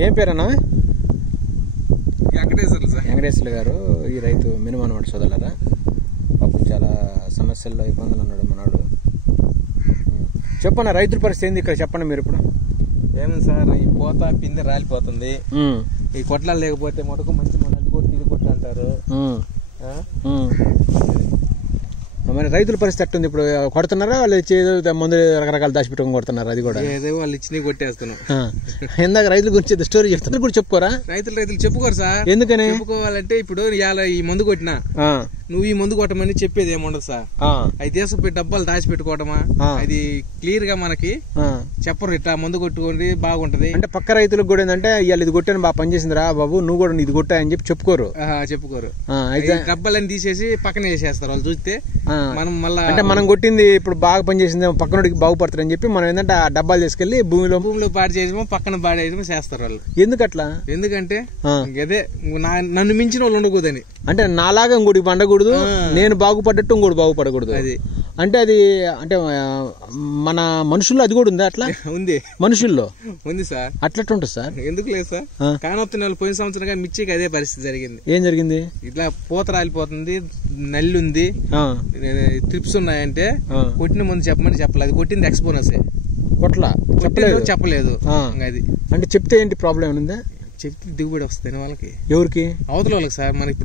ఏం పేరన్నా? వెంకటేశ్వర్లు గారు. ఈ రైతు మినిమం అనమాట సోదరులారా. పాపం చాలా సమస్యల్లో ఇబ్బందులు ఉన్నాడు మనవాడు. చెప్పన్న రైతుల పరిస్థితి ఏంది ఇక్కడ చెప్పండి మీరు ఇప్పుడు. ఏముంది సార్, ఈ పోత పిందె రాలిపోతుంది. ఈ కొట్లాలు లేకపోతే మొదకు మంచి అది కొట్టి ఇది కొట్టి అంటారు. మరి రైతుల పరిస్థితి ఎట్టుంది ఇప్పుడు? కొడుతున్నారా వాళ్ళు ముందు రకరకాల దాచిపెట్టుకుని కొడుతున్నారు? అది కూడా ఏదో వాళ్ళు ఇచ్చి కొట్టేస్తున్నాం. ఇందాక రైతుల గురించి స్టోరీ చెప్తున్నారు కూడా చెప్పుకోరా? రైతులు చెప్పుకోరు సార్. ఎందుకని చెప్పుకోవాలంటే ఇప్పుడు ఈ మందు కొట్టినా నువ్వు ఈ మందు కొట్టమని చెప్పేది ఏముండదు సార్. అది తీసుకుపోయి డబ్బాలు దాచిపెట్టుకోవటమా, అది క్లియర్ గా మనకి చెప్పరు. ఇట్లా మందు కొట్టుకోండి బాగుంటది అంటే పక్క రైతులకు కూడా ఏంటంటే ఇవాళ ఇది కొట్టాను బాగా పనిచేసిందిరా బాబు, నువ్వు కూడా ఇది కొట్టాయని చెప్పి చెప్పుకోరు. డబ్బాలని తీసేసి పక్కన వేసేస్తారు. వాళ్ళు చూస్తే మనం మళ్ళీ అంటే మనం కొట్టింది ఇప్పుడు బాగా పనిచేసింది పక్కనోడికి బాగుపడతారు అని చెప్పి మనం ఏంటంటే ఆ డబ్బాలు తీసుకెళ్లి భూమిలో పాడు చేయడమో పక్కన పాడు చేయడమో చేస్తారు వాళ్ళు. ఎందుకట్లా? ఎందుకంటే అదే నన్ను మించిన వాళ్ళు ఉండకూడదని. అంటే నాలాగా ఇంకోటి పండకూడదు, నేను బాగుపడ్డట్టు ఇంకోటి బాగుపడకూడదు. అది అంటే అది అంటే మన మనుషుల్లో అది కూడా ఉందా? అట్లా ఉంది, మనుషుల్లో ఉంది సార్. అట్లా ఉంటుంది సార్. ఎందుకు లేదు సార్? కానొత్తున్న వాళ్ళు పోయిన సంవత్సరం మిర్చికి అదే పరిస్థితి జరిగింది. ఏం జరిగింది? ఇట్లా పూత రాలిపోతుంది, నల్లి ఉంది, ట్రిప్స్ ఉన్నాయంటే కొట్టిన ముందు చెప్పమని చెప్పలేదు. అది కొట్టింది ఎక్స్పోనసే, కొట్ల చెప్పలేదు. అది అంటే చెప్తే ఏంటి ప్రాబ్లం ఏముందా? చెప్తే దిగుబడి వస్తుంది వాళ్ళకి. ఎవరికి? అవతల వాళ్ళకి సార్. మనకి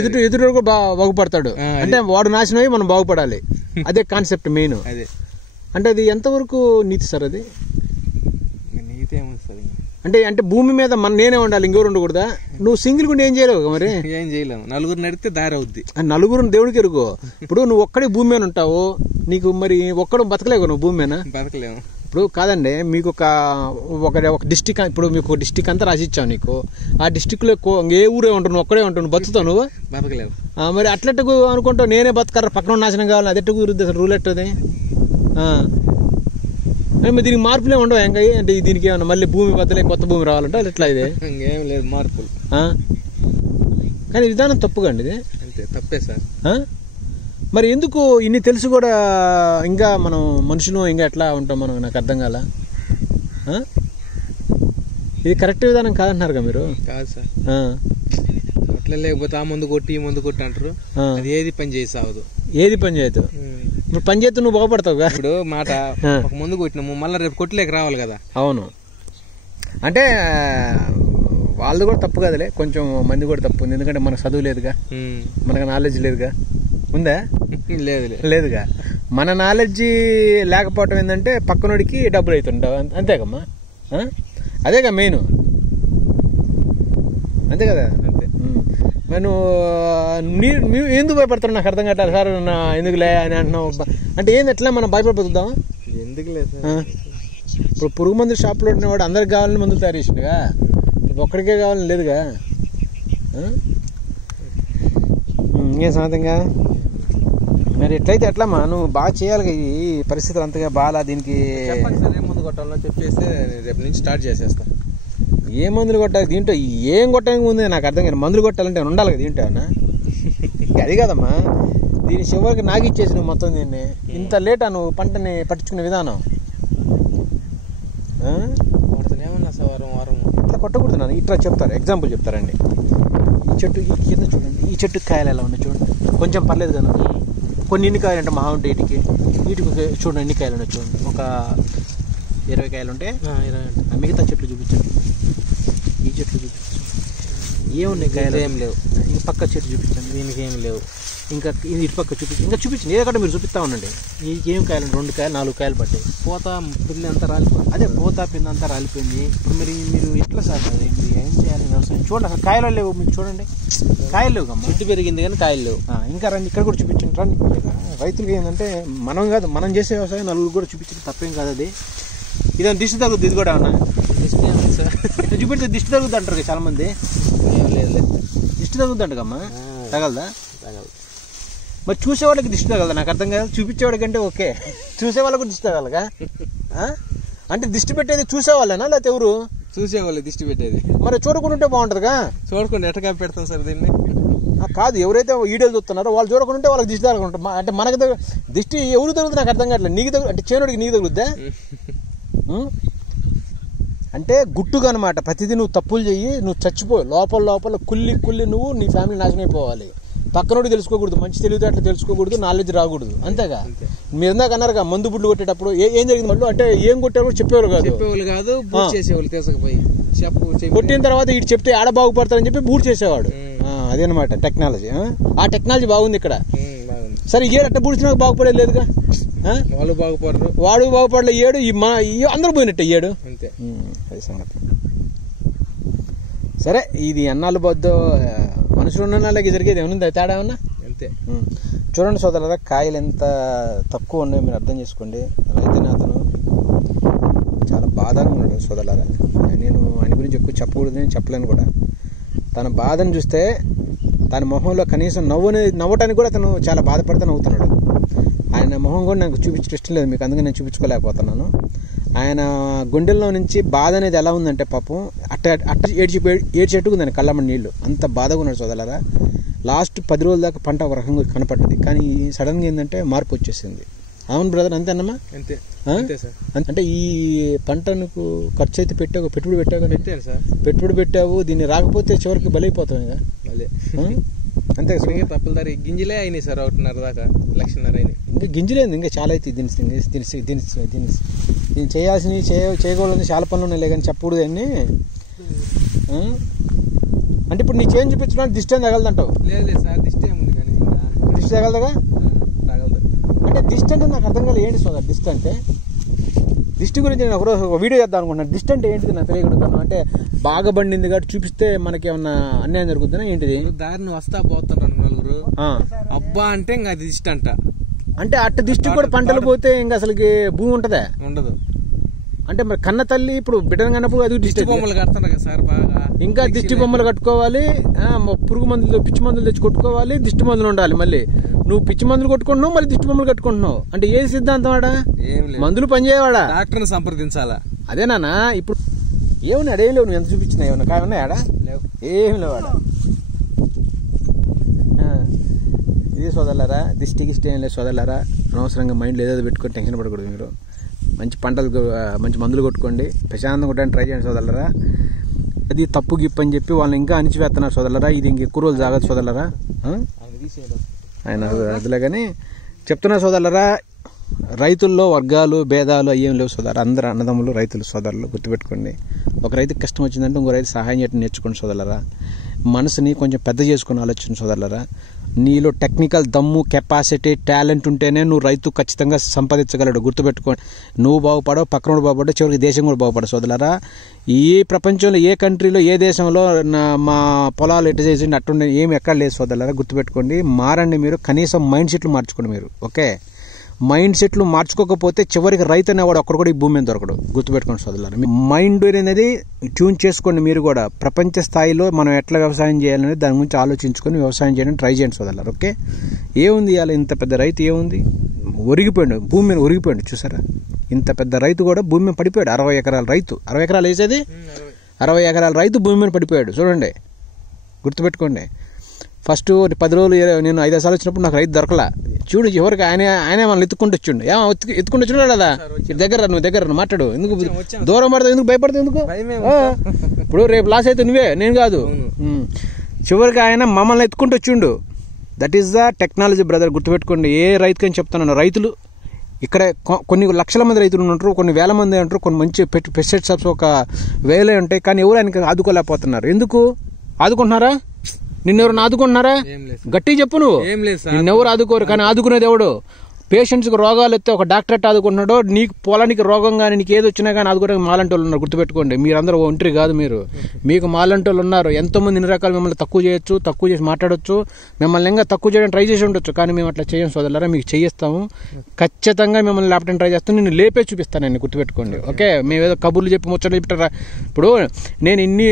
ఇప్పుడు ఎదురు కూడా బాగుపడతాడు అంటే వాడు నాశనం అయ్యి మనం బాగుపడాలి. అదే కాన్సెప్ట్ మెయిన్. అదే అంటే అది ఎంతవరకు నీతి సార్? అది నీతి ఏముంది సార్? అంటే భూమి మీద నేనే ఉండాలి, ఇంకెవరు ఉండకూడదా? నువ్వు సింగిల్ గుండి ఏం చేయలేవు మరి. ఏం చేయలేము, నలుగురు నడితే దారి అవుద్ది. నలుగురు దేవుడికి ఎరుగు. ఇప్పుడు నువ్వు ఒక్కడే భూమి మీద ఉంటావు, నీకు మరి ఒక్కడు బతకలేవు నువ్వు భూమి మీద. బతకలేము. ఇప్పుడు కాదండి, మీకు ఒక డిస్టిక్, ఇప్పుడు మీకు ఒక డిస్టిక్ అంతా రాసిచ్చావు నీకు. ఆ డిస్టిక్ లో ఏ ఊరే ఉంటావు, నువ్వు ఒక్కడే ఉంటావు, నువ్వు బతుకుతావు నువ్వు? బతకలేవు. మరి అట్లెట్టకు అనుకుంటావు నేనే బతకరా, పక్కన నాశనం కావాలి, అదెట్టు కుదిరిద్ది అసలు? రూల్ ఎట్టది? దీనికి మార్పులే ఉండవు ఇంకా? అంటే దీనికి ఏమన్నా మళ్ళీ భూమి బద్దలే కొత్త భూమి రావాలంటే ఎట్లా? ఇది ఇంకేం లేదు మార్పులు. కానీ విధానం తప్పుగా అండి ఇది. అంతే, తప్పే సార్. మరి ఎందుకు ఇన్ని తెలుసు కూడా ఇంకా మనం మనుషులు ఇంకా ఎట్లా ఉంటాం మనం? నాకు అర్థం కాల. ఇది కరెక్ట్ విధానం కాదంటున్నారు కదా మీరు? కాదు సార్. అట్లా లేకపోతే ఆ ముందు కొట్టి ఈ ముందు కొట్టి అంటారు. అది ఏది పని చేసావదు. ఏది పని చేయదు. ఇప్పుడు పని చేస్తే నువ్వు బాగుపడతావుగా. ఇప్పుడు మాట ఒక ముందు కొట్టినాము, మళ్ళీ రేపు కొట్టలేక రావాలి కదా. అవును, అంటే వాళ్ళు కూడా తప్పు కదలే, కొంచెం మంది కూడా తప్పు ఉంది. ఎందుకంటే మనకు చదువు లేదుగా, మనకు నాలెడ్జ్ లేదుగా. ఉందా? లేదుగా. మన నాలెడ్జి లేకపోవటం ఏంటంటే పక్కనోడికి డబ్బులు అవుతుంటావు, అంతేకమ్మా. అదేగా మెయిన్, అంతే కదా. అంతే. నేను ఎందుకు భయపడుతున్నా నాకు అర్థం కట్టాలి సార్. ఎందుకులే అని అంటున్నావు అంటే ఏంది? ఎట్లా మనం భయపడిపోతుందాం? ఎందుకు లేదు. ఇప్పుడు పురుగు మందు షాప్లో వాడు అందరికి కావాలని మందులు తయారు చేసిండుగా, ఒక్కడికే కావాలని లేదుగా. ఇంకేం సాధంగా మరి ఎట్లయితే ఎట్లమ్మా? నువ్వు బాగా చేయాలి. ఈ పరిస్థితులు అంతగా బాగా దీనికి ముందు కొట్టాలో చెప్పేస్తే రేపు నుంచి స్టార్ట్ చేసేస్తా. ఏ మందులు కొట్టాలి దీంట్లో? ఏం కొట్టడానికి ఉంది నాకు అర్థం కాదు. మందులు కొట్టాలంటే ఉండాలి కదా దీంట్లో అన్నా. అది కాదమ్మా, దీని చివరికి నాకు ఇచ్చేసి నువ్వు మొత్తం దీన్ని ఇంత లేటా నువ్వు పంటని పట్టించుకునే విధానం? ఇట్లా కొట్టకూడదు నాన్న. ఇట్లా చెప్తారు, ఎగ్జాంపుల్ చెప్తారండి. ఈ చెట్టు కింద చూడండి, ఈ చెట్టు కాయలు ఎలా ఉన్నాయి చూడండి, కొంచెం పర్లేదు కదా. కొన్ని ఎన్ని కాయలు అంటే మహా ఉంటే వీటికి చూడండి ఎన్ని కాయలు ఉన్నాయి చూడండి. ఒక 20 కాయలు ఉంటే 20. మిగతా చెట్లు చూపించండి. ఈ చెట్లు చూపించండి, ఏమున్నాయి కాయలు? ఏం లేవు. ఇంక పక్క చెట్టు చూపించండి, దీనికి ఏం లేవు. ఇంకా ఇటు పక్క చూపించండి, ఇంకా చూపించండి. ఏదో మీరు చూపిస్తా ఉండండి. ఏం కాయలు? 2 కాయలు 4 కాయలు పట్టాయి. పూత పిండి అంతా రాలిపోయింది. అదే పూత పిండి అంతా రాలిపోయింది. ఇప్పుడు మీరు ఎట్లా సార్ అది? మీరు ఏం చేయాలి వ్యవసాయం? చూడండి అసలు కాయలు లేవు, మీకు చూడండి కాయలు లేవు కమ్మా. చెట్టు పెరిగింది కానీ కాయలు లేవు. ఇంకా రండి, ఇక్కడ కూడా చూపించండి రండి. రైతులకి ఏంటంటే మనం కాదు, మనం చేసే వ్యవసాయం నలుగురు కూడా చూపించడం తప్పేం కాదు. అది ఇదేమో దిష్టి తగ్గుద్ది. ఇది కూడా ఏమన్నా దిష్టి సార్ ఇట్లా చూపిస్తే దిష్టి తగ్గుద్ది అంటారు చాలా మంది. దిష్టి తగ్గుద్ది అంటకమ్మా? తగలదా? తగలదు. మరి చూసేవాళ్ళకి దిష్టి తగలదా? నాకు అర్థం కాదు. చూపించేవాడికంటే ఓకే, చూసేవాళ్ళకు దిష్టి తగలగా? అంటే దిష్టి పెట్టేది చూసేవాళ్ళేనా లేకపోతే ఎవరు? చూసేవాళ్ళు దిష్టి పెట్టేది. మరి చూడకుంటుంటే బాగుంటుందిగా. చూడకుండా ఎట్టగా పెడతాం సార్ దీన్ని? కాదు, ఎవరైతే వీడియోలు చూస్తున్నారో వాళ్ళు చూడకుంటే వాళ్ళకి దిష్టి తగలకుంటారు. అంటే మనకి దిష్టి ఎవరు తగులుతుంది నాకు అర్థం కావట్లేదు. నీకు తగులు అంటే చేనుడికి నీకు తగులుద్దా? అంటే గుట్టుగా అనమాట. ప్రతిదీ నువ్వు తప్పులు చెయ్యి, నువ్వు చచ్చిపో, లోపల కుల్లి నువ్వు నీ ఫ్యామిలీ నాశనం అయిపోవాలి. పక్కనోడు తెలుసుకోకూడదు, మంచి తెలివితేటలు తెలుసుకోకూడదు, నాలెడ్జ్ రాకూడదు. అంతేగా మీరు ఇందాక అన్నారుగా మందు బుడ్లు కొట్టేటప్పుడు ఏం జరిగింది మళ్ళీ అంటే ఏం కొట్టారు చెప్పేవాళ్ళు కాదు, కొట్టిన తర్వాత ఇటు చెప్తే ఆడ బాగుపడతారని చెప్పి బూట్ చేసేవాడు. అదేనమాట టెక్నాలజీ. ఆ టెక్నాలజీ బాగుంది ఇక్కడ. సరే ఏడు అట్ట బూడిచినా బాగుపడేది లేదుగా, వాడు బాగుపడలే, ఏడు అందరూ పోయినట్టు ఏడు. అది సంగతి. సరే ఇది ఎన్నాళ్ళు బద్దు మనుషులు ఉన్న వాళ్ళకి జరిగేది ఏమన్నా తేడా ఏమన్నా అంతే. చూడండి సోదరులారా, కాయలు ఎంత తక్కువ ఉన్నాయో మీరు అర్థం చేసుకోండి. రైతుని అతను చాలా బాధగా ఉన్నాడు సోదరులారా. నేను ఆయన గురించి ఎక్కువ చెప్పకూడదు, నేను చెప్పలేను కూడా. తన బాధను చూస్తే తన మొహంలో కనీసం నవ్వటానికి కూడా అతను చాలా బాధపడుతూ నవ్వుతున్నాడు. ఆయన మొహం కూడా నాకు చూపించడం ఇష్టం లేదు మీకు, అందుకే నేను చూపించుకోలేకపోతున్నాను. ఆయన గుండెల్లో నుంచి బాధ అనేది ఎలా ఉందంటే పాపం అట్ట ఏడ్చెట్టుకుందని కళ్ళమ్మడి నీళ్లు, అంత బాధగా ఉన్నాడు సోదరులారా. లాస్ట్ 10 రోజుల దాకా పంట ఒక రకంగా కనపడ్డది, కానీ సడన్గా ఏంటంటే మార్పు వచ్చేసింది. అవును బ్రదర్, అంతేనమ్మా? అంతే. అంటే ఈ పంటకు ఖర్చు అయితే పెట్టావు, పెట్టుబడి పెట్టావు, దీన్ని రాకపోతే చివరికి బలైపోతావు ఇక. అంతే తప్పదారి గింజలే అయినాయి సార్, 1.5 దాకా 1.5 అయినాయి. ఇంకా గింజలేదు, ఇంకా చాలా అయితే దీన్ని చేయాల్సినవి చేయకూడదు, చాలా పనులు ఉన్నాయి కానీ చెప్పకూడదు అన్నీ. అంటే ఇప్పుడు నీ చేంజ్ చూపించడానికి దిష్టి అని తగలదంటావు? లేదు సార్, దిష్టి ఏముంది కానీ దిష్టి తగలదుగా. అంటే దిష్టి అంటే నాకు అర్థం కాలేదు, ఏంటి సోదరు దిష్టి అంటే? దిష్టి గురించి నేను ఒక వీడియో చేద్దాం అనుకుంటున్నాను. దిష్టి అంటే ఏంటిది నాకు తెలియకూడదు. అంటే బాగా బండింది కాబట్టి చూపిస్తే మనకి ఏమన్నా అన్యాయం జరుగుతుందా ఏంటిది? దారిని వస్తా పోతుంటారు నలుగురు, అబ్బా అంటే ఇంకా అది దిష్టి అంట. అంటే అట్ట దిష్టి కూడా పంటలు పోతే ఇంకా అసలుకి భూమి ఉంటదా? ఉండదు. అంటే మరి కన్న తల్లి ఇప్పుడు బిడ్డను కన్నప్పుడు అది దిష్టి బొమ్మలు కడతారు కదా సార్, బాగా ఇంకా దిష్టి బొమ్మలు కట్టుకోవాలి, పురుగు మందులు పిచ్చి మందులు తెచ్చి కొట్టుకోవాలి, దిష్టి మందులు ఉండాలి. మళ్ళీ నువ్వు పిచ్చి మందులు కొట్టుకుంటున్నావు, మళ్ళీ దిష్టి బొమ్మలు కట్టుకుంటున్నావు. అంటే ఏది సిద్ధాంతం ఆడా? మందులు పనిచేయవాడా? డాక్టర్ని సంప్రదించాలా? అదేనా ఇప్పుడు ఏమున్నాడు? ఏం లేవు, నువ్వు ఎంత చూపించినా ఏమన్నా కాయన్నా ఆడా? ఏం లేవు ఆడ. ఇది సోదరులారా, దిష్టి ఏం లేదు సోదరులారా. అనవసరంగా మైండ్లో ఏదో పెట్టుకొని టెన్షన్ పడకూడదు. మీరు మంచి పంటలు, మంచి మందులు కొట్టుకోండి, ప్రశాంతంగా కొట్టడానికి ట్రై చేయండి సోదరులారా. అది తప్పు గిప్పు అని చెప్పి వాళ్ళని ఇంకా అణిచివేస్తున్నారు సోదరులారా. ఇది ఇంక ఎక్కువ రోజులు జాగ్రత్త సోదరులారా. ఆయన అదిలే కానీ చెప్తున్నా సోదరులారా, రైతుల్లో వర్గాలు భేదాలు అయ్యేం లేవు సోదరు. అందరూ అన్నదమ్ములు రైతులు సోదరులు, గుర్తుపెట్టుకోండి. ఒక రైతుకి కష్టం వచ్చిందంటే ఇంకో రైతు సహాయం చేయడం నేర్చుకోండి సోదరులారా. మనసుని కొంచెం పెద్ద చేసుకుని ఆలోచన సోదరులారా. నీలో టెక్నికల్ దమ్ము, కెపాసిటీ, టాలెంట్ ఉంటేనే నువ్వు రైతు ఖచ్చితంగా సంపాదించగలడు. గుర్తుపెట్టుకోండి. నువ్వు బాగుపడవు, పక్కనోడు బాగుపడవు, చివరికి దేశం కూడా బాగుపడవు సోదరులారా. ఈ ప్రపంచంలో ఏ కంట్రీలో ఏ దేశంలో మా పొలాలు ఎట్టు చేసి అట్టుండే ఏమి ఎక్కడ లేదు సోదరులారా. గుర్తుపెట్టుకోండి, మారండి మీరు. కనీసం మైండ్ సెట్లు మార్చుకోండి మీరు. ఓకే, మైండ్ సెట్లు మార్చుకోకపోతే చివరికి రైతు అనేవాడు ఒక్కడు కూడా ఈ భూమి మీద దొరకడు. గుర్తుపెట్టుకోండి సోదరులారా. మీ మైండ్ అనేది ట్యూన్ చేసుకోండి మీరు కూడా. ప్రపంచ స్థాయిలో మనం ఎట్లా వ్యవసాయం చేయాలనేది దాని గురించి ఆలోచించుకొని వ్యవసాయం చేయడానికి ట్రై చేయండి సోదరులారా. ఓకే, ఏముంది ఇవాళ ఇంత పెద్ద రైతు ఏముంది, ఒరిగిపోయాడు, భూమి మీద ఒరిగిపోయాడు. చూసారా, ఇంత పెద్ద రైతు కూడా భూమి మీద పడిపోయాడు. 60 ఎకరాల రైతు, 60 ఎకరాలు వేసేది 60 ఎకరాల రైతు భూమి మీద పడిపోయాడు. చూడండి, గుర్తుపెట్టుకోండి. ఫస్ట్ 10 రోజులు నేను 5 సార్లు వచ్చినప్పుడు నాకు రైతు దొరకలా. చూడు, ఎవరికి ఆయన మనం ఎత్తుకుంటూ వచ్చిండు. ఎత్తుకుంటూ వచ్చినాడు కదా. నువ్వు దగ్గర మాట్లాడు. ఎందుకు దూరం పడతావు, ఎందుకు భయపడతావు, ఎందుకు? ఇప్పుడు రేపు లాస్ అయితే నువ్వే, నేను కాదు. చివరికి ఆయన మమ్మల్ని ఎత్తుకుంటూ వచ్చిండు. That is the technology brother. గుర్తుపెట్టుకోండి. ఏ రైతుకని చెప్తున్నాను, రైతులు ఇక్కడ కొన్ని లక్షల మంది రైతులు ఉంటారు, కొన్ని వేల మంది ఉంటారు, కొన్ని మంచి పెస్టిసైడ్ షాప్స్ ఒక 1000 ఉంటాయి. కానీ ఎవరు ఆయనకి ఆదుకోలేకపోతున్నారు. ఎందుకు ఆదుకుంటున్నారా? నిన్నెవరు ఆదుకుంటున్నారా? గట్టిగా చెప్పు. నువ్వు నిన్నెవరు ఆదుకోరు, కానీ ఆదుకునేది ఎవడు? పేషెంట్స్కి రోగాలు వస్తే ఒక డాక్టర్ ఎట్లా ఆదుకుంటున్నాడో, నీకు పొలానికి రోగం కానీ నీకు ఏది వచ్చినా కానీ ఆదుకోవడానికి మాలంటి వాళ్ళు ఉన్నారు. గుర్తుపెట్టుకోండి. మీరందరూ ఒంటరి కాదు, మీకు మాలంటి వాళ్ళు ఉన్నారు. ఎంతోమంది ఇన్ని రకాలు మిమ్మల్ని తక్కువ చేయొచ్చు, తక్కువ చేసి మాట్లాడొచ్చు, మిమ్మల్ని ఇంకా తక్కువ చేయడానికి ట్రై చేసి ఉండొచ్చు. కానీ మేము అట్లా చేయం సోదరులారా. మీకు చేయిస్తాము, ఖచ్చితంగా మిమ్మల్ని లేపడానికి ట్రై చేస్తాను. నేను లేపే చూపిస్తాను అండి. గుర్తుపెట్టుకోండి. ఓకే, మేము ఏదో కబుర్లు చెప్పి ముచ్చట్లు చెప్పారా? ఇప్పుడు నేను ఇన్ని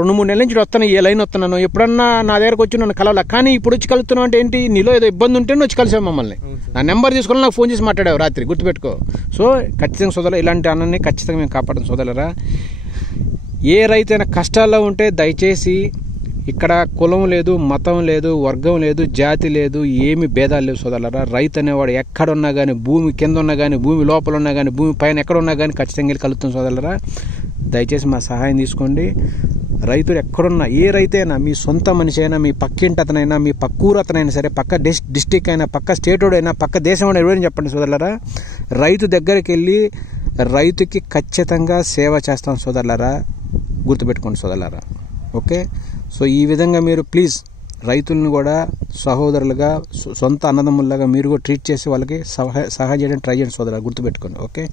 2-3 నెలల నుంచి వస్తాను, ఏ లైన్ వస్తున్నాను, ఎప్పుడన్నా నా దగ్గరకు వచ్చి నన్ను కలవాలా. కానీ ఇప్పుడు వచ్చి కలుస్తున్నావు అంటే ఏంటి? నీలో ఏదో ఇబ్బంది ఉంటే వచ్చి కలిసావు మమ్మల్ని. నా నెంబర్ తీసుకుని నాకు ఫోన్ చేసి మాట్లాడావు రాత్రి. గుర్తుపెట్టుకో. సో ఖచ్చితంగా సోదరులు, ఇలాంటి అన్నని ఖచ్చితంగా మేము కాపాడడం సోదరులరా. ఏ రైతైనా కష్టాల్లో ఉంటే దయచేసి, ఇక్కడ కులం లేదు, మతం లేదు, వర్గం లేదు, జాతి లేదు, ఏమి భేదాలు లేవు సోదరులరా. రైతు అనేవాడు ఎక్కడున్నా కానీ, భూమి కింద ఉన్నా కానీ, భూమి లోపల ఉన్నా కానీ, భూమి పైన ఎక్కడున్నా కానీ ఖచ్చితంగా వెళ్ళి కలుగుతాం సోదరులరా. దయచేసి మా సహాయం తీసుకోండి. రైతులు ఎక్కడున్నా, ఏ రైతైనా, మీ సొంత మనిషి అయినా, మీ పక్కింటి అతనైనా, మీ పక్కూరు అతనైనా సరే, పక్క డిస్టిక్ అయినా, పక్క స్టేటోడైనా, పక్క దేశం ఎవరైనా చెప్పండి సోదరులారా, రైతు దగ్గరికి వెళ్ళి రైతుకి ఖచ్చితంగా సేవ చేస్తాం సోదరులారా, గుర్తుపెట్టుకోండి సోదరులారా. ఓకే, సో ఈ విధంగా మీరు ప్లీజ్ రైతులను కూడా సహోదరులుగా, సొంత అన్నదమ్ముల్లాగా మీరు కూడా ట్రీట్ చేసి వాళ్ళకి సహాయం చేయడానికి ట్రై చేయండి సోదరులారా, గుర్తుపెట్టుకోండి. ఓకే.